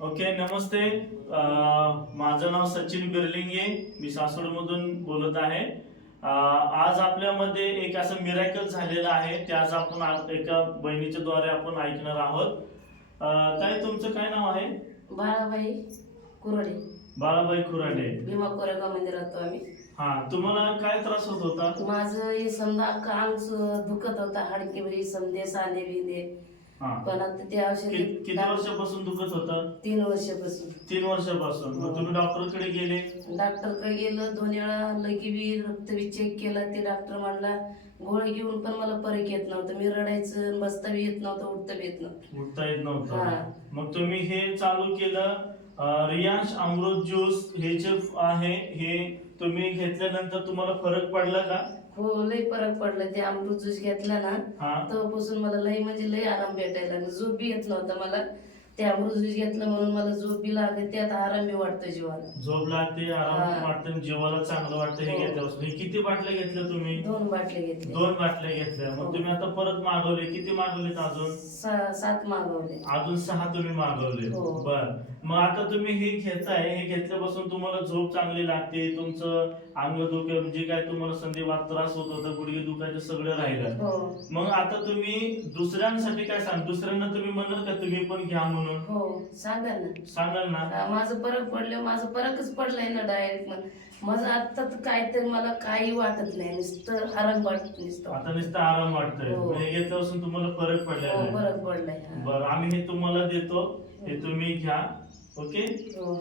Okay, नमस्ते. माझं नाव सचिन बिर्लिंगे, मी सासवडमधून बोलत आहे. आज आपल्यामध्ये एक असं मिरॅकल झालेलं आहे, ते आज आपण एका बहिणीच्या द्वारे आपण ऐकणार आहोत. ताई, तुमचं काय नाव आहे? बाळाबाई कुराडे. बाळाबाई खुराडे. भीमा कोरेगाव मध्ये राहतो आम्ही. हा, तुम्हाला काय त्रास होत होता? माझं हे समजा अख्खा अंग दुखत होता, हाडके बरी समजे सांधे बिंदे. हा, पण आता ते औषध किती वर्षापासून दुखत होतं? 3 वर्षापासून. 3 वर्षापासून. मग तुम्ही डॉक्टरकडे गेले? डॉक्टरकडे गेलं, 2 वेळा लगी बी रक्त बी चेक केला. ते डॉक्टर म्हणला गोळी घेऊन पण मला फरक येत नव्हतं. मी रडायचं, बसता बी येत नव्हतं, उठता बी येत नव्हतं. उठता येत हा. नव्हतं. मग तुम्ही हे चालू केलं. रियांश अमृत ज्यूस हे जे आहे, हे तुम्ही घेतल्यानंतर तुम्हाला फरक पडला का? हो, लय फरक पडला. ते अमृत ज्यूस घेतला ना, हा. तेव्हापासून मला लय म्हणजे लय आराम भेटायला लागला. झोप बी येत नव्हता मला. ते अमृत ज्यूस घेतलं म्हणून मला झोप बी लागते, त्यात आराम बी वाटतो जीवाला. झोप लागते, आराम हा. वाटतं आणि जीवाला चांगलं वाटतं हे हो. घेतल्यापासून. हे किती बाटल्या घेतल्या तुम्ही? 2 बाटले घेतले. 2 बाटल्या घेतल्या. मग हो. तुम्ही आता परत मागवले, किती मागवलेत अजून? 7 मागवले. अजून 6 तुम्ही मागवले. हो. बर. मग आता तुम्ही हे घेताय, हे घेतल्यापासून तुम्हाला झोप चांगली लागते, तुमचं अंग दुखे म्हणजे काय तुम्हाला संधिवात त्रास होत होता, गुडघे दुखायचं सगळं राहिलं. हो. मग आता तुम्ही दुसऱ्यांसाठी काय सांग, दुसऱ्यांना तुम्ही म्हणाल का तुम्ही पण घ्या म्हणून? हो, सांगा ना. सांगाल ना? माझं फरक पडलं, माझं फरकच पडलाय ना डायरेक्ट. माझं आता तर काय तर मला काही वाटत नाही, नुसतं आराम वाटत नुसतं. आता नुसतं आराम वाटतोय. हो. हे घेतल्यापासून तुम्हाला फरक हो, पडलेला आहे. फरक पडलाय. बरं, आम्ही हे तुम्हाला देतो, हे तुम्ही घ्या. ओके. हो.